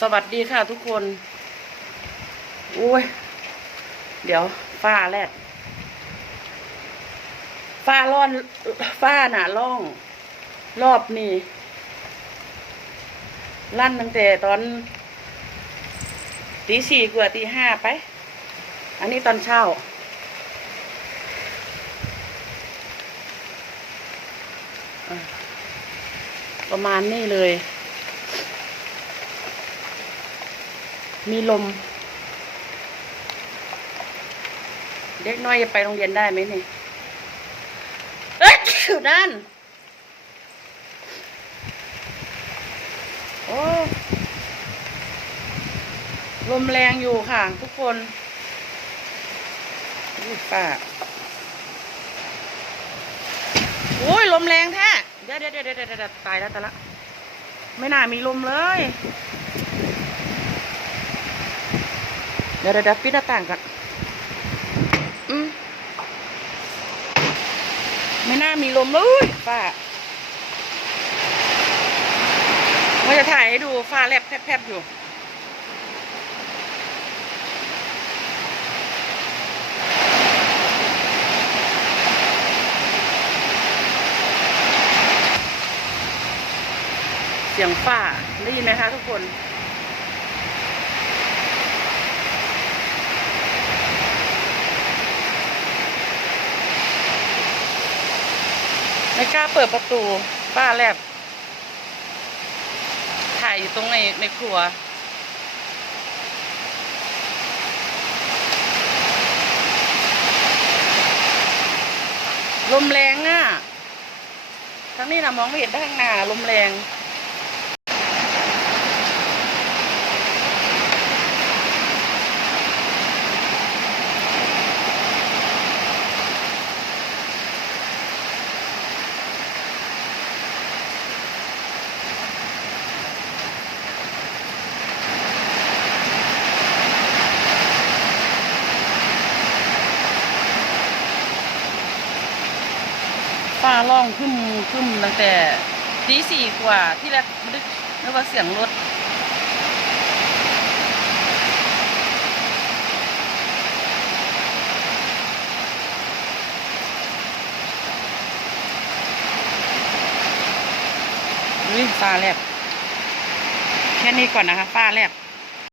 สวัสดีค่ะทุกคน อุ้ย เดี๋ยวฝ้าแรกฝ้าร่อนฝ้าหนาล่อง รอบนี้ลั่นตั้งแต่ตอนตีสี่กว่าตีห้าไป อันนี้ตอนเช้า ประมาณนี้เลย มีลม เด็กน้อยจะไปโรงเรียนได้ไหมเนี่ยเอ้ยอยู่นั่น โอ้ ลมแรงอยู่ค่ะ ทุกคนอุ้ยป้าโอ้ย ลมแรงแท้ เดี๋ยวเดี๋ยวเดี๋ยวเดี๋ยวตายแล้วตายละไม่น่ามีลมเลย เดี๋ยวเดี๋ยวเดี๋ยวปิดหน้าต่างก่อนอืมไม่น่ามีลมเลยป้าว่าจะถ่ายให้ดูฟ้าแลบแพบอยู่เสียงฝ้าได้ยินไหมคะทุกคน ไม่กล้าเปิดประตู ป้าแลบถ่ายอยู่ตรงในในครัว ลมแรงอะทั้งนี้นะมองไม่เห็นได้างหน้าลมแรง ฟ้าร้องขึ้นขึ้นตั้งแต่ตีสี่กว่าที่แรกนึกนึกว่าเสียงรถอุ้ยฟ้าแลบแค่นี้ก่อนนะคะ ฟ้าแลบ